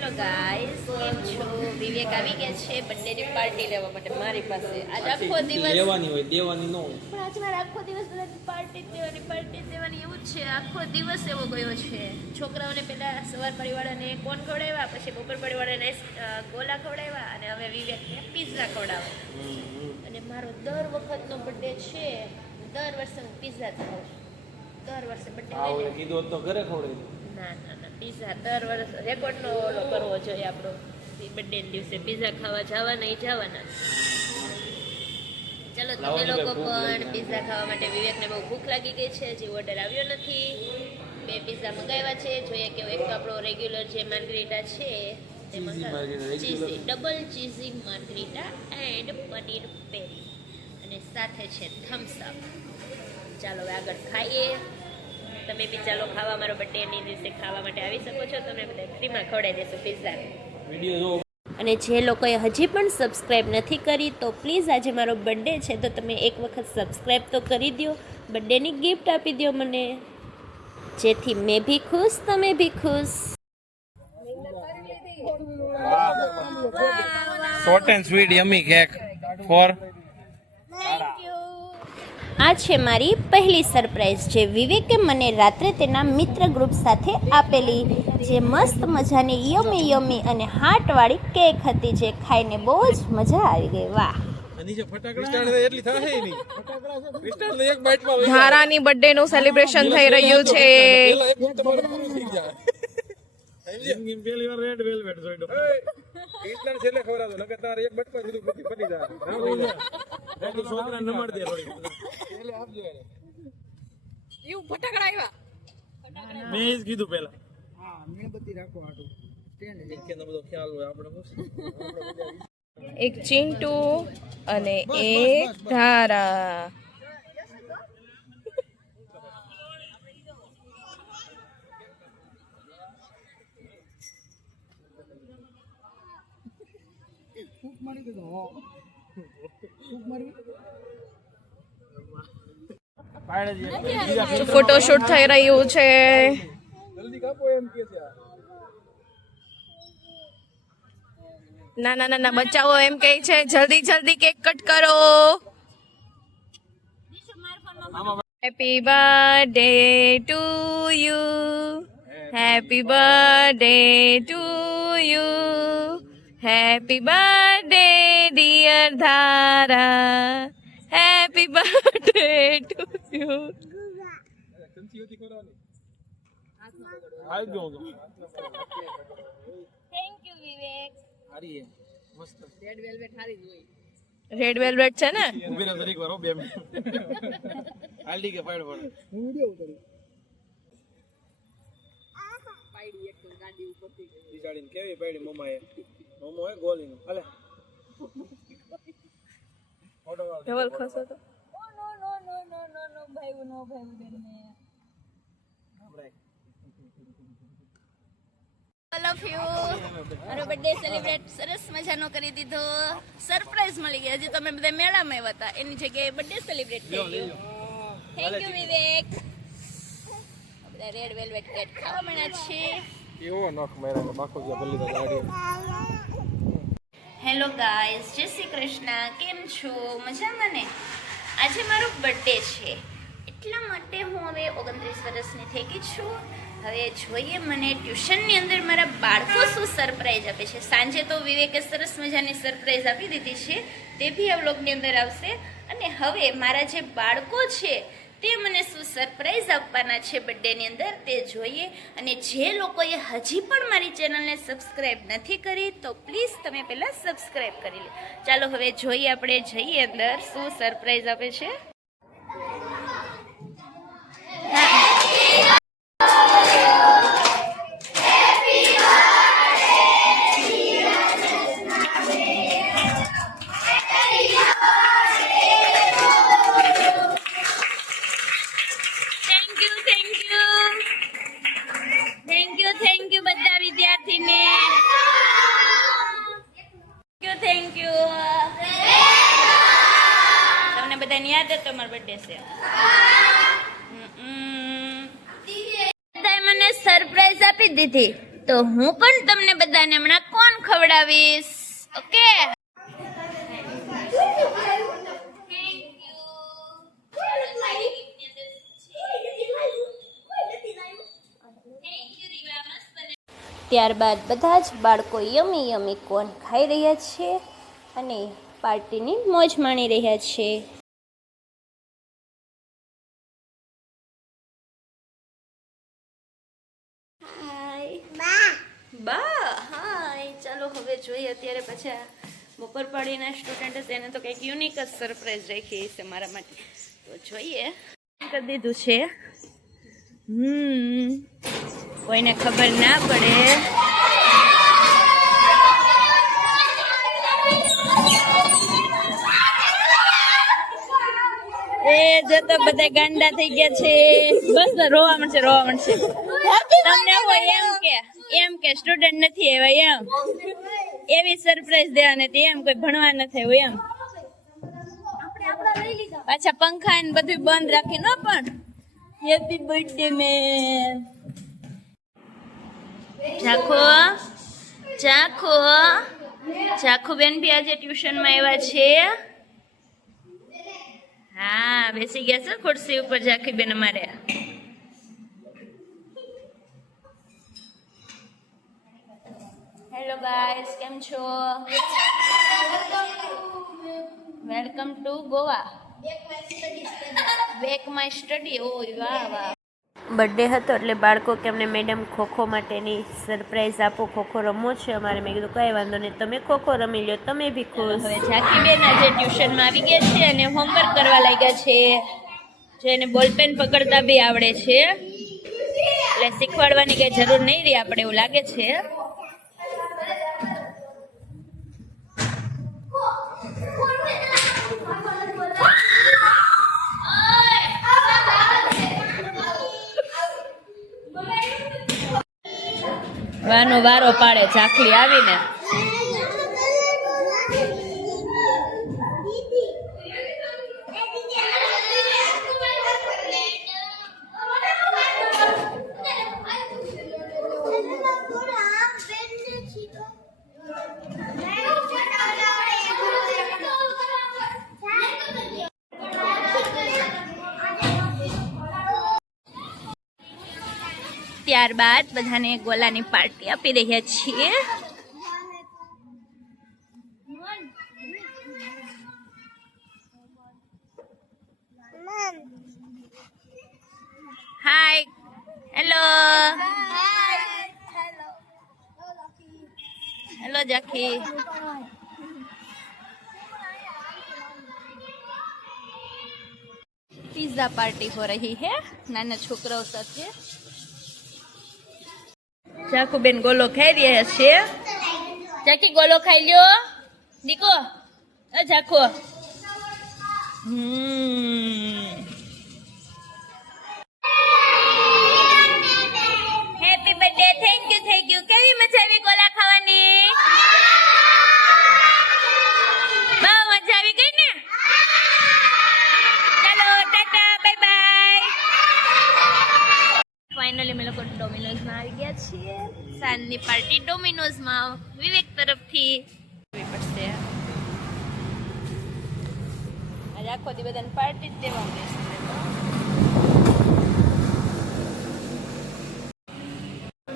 Hello guys, કેમ છો? વિવેક આવી ગયા છે બર્થડેની પાર્ટી લેવા માટે મારી પાસે. આજ આખો દિવસ લેવાની હોય, દેવાની ન હોય. પણ આજ મારે આખો દિવસ બધાની પાર્ટી દેવાની એવું જ છે. આખો દિવસ એવો ગયો છે. છોકરાઓને પહેલા સવાર પરિવાળાને કોણ ખવડાવ્યા, પછી બપોર પરિવાળાને ગોલા ખવડાવ્યા, અને હવે વિવેકને પિઝા ખવડાવ્યા. અને મારો દર વખતનો બર્થડે છે, દર વર્ષે હું પિઝા જ ખાઉં છું. દર વર્ષે બર્થડે કીધું તો ઘરે ખવડાવી. ના પિઝા દર વર્ષ રેકોર્ડનો ઓલો કરવો જોઈએ આપણો. બર્થડે દિવસે પિઝા ખાવા જવાના જવાના. ચલો તમે લોકો પણ પિઝા ખાવા માટે. વિવેકને બહુ ભૂખ લાગી ગઈ છે, હજી ઓર્ડર આવ્યો નથી. 2 પિઝા મંગાવ્યા છે, જોઈએ કે એક તો આપણો રેગ્યુલર જે માર્ગરીટા છે તે cheesy double cheesy Margherita and paneer પેરી, અને સાથે છે થમ્સ અપ. ચાલો હવે આગળ ખાઈએ. તમે બી ચાલો ખાવા, મારો બર્થડેની દિવસે ખાવા માટે આવી શકો છો. તમને બધા ફ્રીમાં ખવડાવી દેશું પિઝા. વિડિયો જો. અને જે લોકોએ હજી પણ સબસ્ક્રાઈબ નથી કરી તો પ્લીઝ, આજે મારો બર્થડે છે તો તમે એક વખત સબસ્ક્રાઈબ તો કરી દો. બર્થડેની ગિફ્ટ આપી દો મને, જેથી મેં ભી ખુશ, તમે ભી ખુશ. Short and sweet yummy cake for. આ છે મારી પહેલી સરપ્રાઈઝ, જે વિવેકે મને રાત્રે તેના મિત્ર ગ્રુપ સાથે આપેલી, જે મસ્ત મજાની યમી અને હાર્ટવાળી કેક હતી, જે ખાઈને બહુ જ મજા આવી ગઈ. વાહ! ધારાની બર્થડે નું સેલિબ્રેશન થઈ રહ્યું છે. મેં જ કીધું પેલા. એક ચિંટુ અને એક ધારા. ફોટોશૂટ થઈ રહ્યું છે. નાના બચ્ચાઓ એમ કહે છે જલ્દી કેક કટ કરો. Happy birthday to you, happy birthday to you, happy birthday dear Dhara, happy birthday to you. Thank you Vivek. Red velvet છે ને. ઉભી રહો જરીક વાર, 2 મિનિટ. હાલડી કે પાડ પડ. હું વિડિયો ઉતારું. પાડી એક તો ગાડી ઉપરથી બિચાડીને કેવી પાડી મમ્માએ. મમ્મો હે ગોલીનો. હાલે. ડબલ ખસો તો. નો ભાઈ બેનને. ઓલ ઓફ યુ, મારો બર્થડે સેલિબ્રેટ સરસ મજાનો કરી દીધો. સરપ્રાઈઝ મળી ગઈ. હજી તમે બધા મેળામાં આવ્યા હતા, એની જગ્યાએ બર્થડે સેલિબ્રેટ થઈ ગયું. થેન્ક યુ વિવેક. બધા રેડ વેલ્વેટ કેક ખાવા મળ્યા છે. એવો નખ મેરા બાખો જે ભલી ગાડી. હેલો ગાઈઝ, જય શ્રી કૃષ્ણ. કેમ છો? મજામાં ને? આજે મારો બર્થડે છે, એટલા માટે હું હવે 29 વર્ષની થઈ ગઈ છું. હવે જોઈએ મને ટ્યુશનની અંદર મારા બાળકો શું સરપ્રાઈઝ આપે છે. સાંજે તો વિવેકે સરસ મજાની સરપ્રાઈઝ આપી દીધી છે, તે બી આ વ્લોગની અંદર આવશે. અને હવે મારા જે બાળકો છે તે મને શું સરપ્રાઈઝ આપવાના છે બર્થડેની અંદર તે જોઈએ. અને જે લોકોએ હજી પણ મારી ચેનલને સબસ્ક્રાઈબ નથી કરી તો પ્લીઝ તમે પહેલાં સબસ્ક્રાઈબ કરી લો. ચાલો હવે જોઈએ, આપણે જઈએ અંદર શું સરપ્રાઈઝ આપે છે. થેન્ક યુ બધા વિદ્યાર્થીને. Thank you. તમને બધાને યાદ હતો મારો બર્થડે છે? બધાએ મને સરપ્રાઈઝ આપી દીધી. તો હું પણ તમને બધાને હમણાં કોણ ખવડાવીશ. ઓકે ત્યારબાદ બધા જ બાળકો યમી યમી કોણ ખાઈ રહ્યા છે અને પાર્ટીની મોજ માણી રહ્યા છે. બા હાય. ચાલો હવે જોઈએ. અત્યારે પાછા બપોર પાડીના સ્ટુડન્ટ હશે એને તો કંઈક યુનિક જ સરપ્રાઈઝ રાખી છે મારા માટે. તો જોઈએ. કરી દીધું છે. કોઈને ખબર ના પડે. એ જતો બધા ગાંડા થઈ ગયા છે. બસ રોવા મળશે. તમને હોય એમ કે સ્ટુડન્ટ નથી એવા એમ એવી સરપ્રાઈઝ દેવાની હતી એમ. કોઈ ભણવા ન થયું એમ. પાછા પંખા ને બધું બંધ રાખી ન પણ હેપી બર્થડે મેમ. જાખો બેન બી આજે ટ્યુશનમાં આવ્યા છે. હા બેસી ગયા છે ખુરશી ઉપર જાખી બેન અમારે. હેલો ગાઈસ, કેમ છો? Welcome to Goa. Back my study. ઓ વાહ વાહ. બર્થડે હતો એટલે બાળકો કે અમને મેડમ ખોખો માટેની સરપ્રાઈઝ આપો, ખોખો રમવો છે અમારે. મેં કીધું કઈ વાંધો નહીં, તમે ખોખો રમી લો, તમે બી ખુશ. હવે ઝાંકીબેન આજે ટ્યુશનમાં આવી ગયા છે અને હોમવર્ક કરવા લાગ્યા છે. જેને બોલપેન પકડતા બી આવડે છે એટલે શીખવાડવાની કઈ જરૂર નહીં રહી આપણે એવું લાગે છે. વાનો વારો પાડે ઝાંખલી આવીને. ત્યારબાદ બધાને ગોલાની પાર્ટી આપી રહ્યા છીએ. હાય, હેલો હેલો જાખી. पिज्जा पार्टी हो रही है नाना छोकराओं સાથે. જાખુબેન ગોલો ખાઈ રહ્યા છે. જાખી ગોલો ખાઈ લ્યો દીકો. જાખો હેપી બર્થડે. Thank you. કેવી મજા આવી ગોલા ખાવાની? બહુ મજા આવી ગઈ ને? ચાલો ટાટા બાય બાય. ફાઇનલી અમે લોકો ડોમિનોઝમાં આવી ગયા છીએ. સાંજની પાર્ટી ડોમિનોઝમાં વિવેક તરફથી પડશે. આજે આખો દી બધાને પાર્ટી જ દેવાની છે.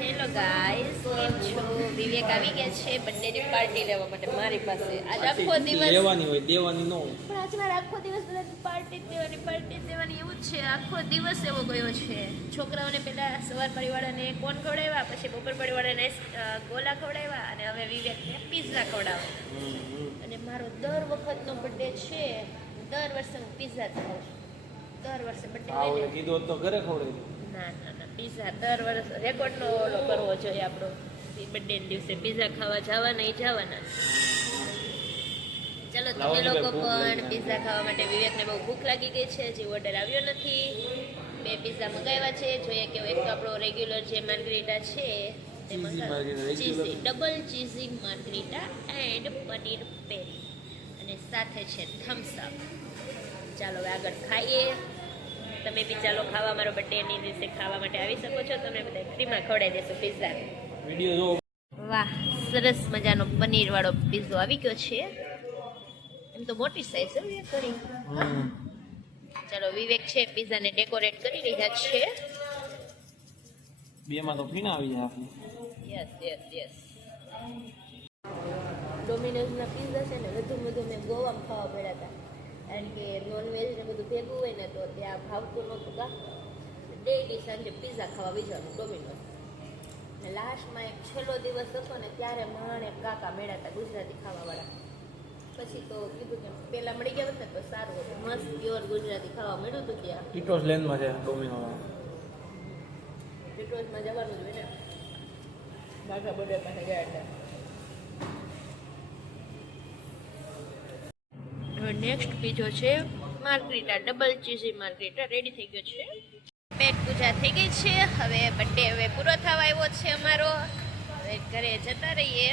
હેલો ગાઈસ, કેમ છો? વિવેક આવી ગયા છે બર્થડેની પાર્ટી લેવા માટે મારી પાસે. આજ આખો દિવસ લેવાની હોય, દેવાની ન હોય. પણ આજ મારે આખો દિવસ બધાને પાર્ટી દેવાની એવું જ છે. આખો દિવસ એવો ગયો છે. છોકરાઓને પહેલા સવાર પરિવાળાને કોણ ખવડાવ્યા, પછી બપોર પરિવાળાને ગોલા ખવડાવ્યા અને હવે વિવેકને પિઝા ખવડાવ્યા. અને મારો દર વખતનો બર્થડે છે, દર વર્ષે હું પિઝા જ ખાઉં છું. દર વર્ષે બર્થડે હોય કીધું તો ઘરે ખવડાવી. ના પિઝા દર વર્ષ રેકોર્ડનો ઓલો કરવો જોઈએ આપણો. બર્થડે દિવસે પિઝા ખાવા જવાના. ચલો તમે લોકો પણ પિઝા ખાવા માટે. વિવેકને બહુ ભૂખ લાગી ગઈ છે, હજી ઓર્ડર આવ્યો નથી. 2 પિઝા મંગાવ્યા છે. જોઈએ કે એક તો આપણો રેગ્યુલર જે માર્ગરીટા છે તે cheesy double cheesy Margherita and paneer પેરી અને સાથે છે થમ્સ અપ. ચાલો હવે આગળ ખાઈએ. તમે બી ચાલો ખાવા. મારો બર્થડેની દિવસે ખાવા માટે આવી શકો છો. તમને બધા ફ્રીમાં ખવડાવી દેશું પિઝા. વિડીયો જો. વાહ, સરસ મજાનો પનીર વાળો પીઝો આવી ગયો છે. એમ તો મોટી સાઈઝ છે વિવેક કરી. ચાલો વિવેક છે પીઝાને ડેકોરેટ કરી રહ્યા છે. બે માં તો ફીણા આવી જાય આપણે. Yes yes yes. ડોમિનોઝના પીઝા છે ને વધુ મેં ગોવામાં ખાવા પડ્યા હતા, કારણ કે નોનવેજ ને બધું ભેગું હોય ને તો ત્યાં ભાવતું નહોતું કા. ડેઈલી સાંજે પીઝા ખાવા બીજવાનું ડોમિનોઝ. ને લાસ્ટમાં એક છેલ્લો દિવસ હતો ને ત્યારે માણે કાકા મળ્યા હતા ગુજરાતી ખાવાવાળા. પછી તો કીધું કે પહેલાં મળી ગયા હોત ને તો સારું હતું, મસ્ત પ્યોર ગુજરાતી ખાવા મળ્યું હતું ત્યાં. ટીટોસ લેન્ડમાં છે ડોમિનો. પિટોસમાં જવાનું જ હોય ને, બાઘા બર્થડે પાસે ગયા એટલે. હવે નેક્સ્ટ પીઝો છે Margherita, double cheesy Margherita ready થઈ ગયો છે. પેટ પૂજા થઈ ગઈ છે. હવે બર્થડે હવે પૂરો થવા આવ્યો છે અમારો. હવે ઘરે જતા રહીએ.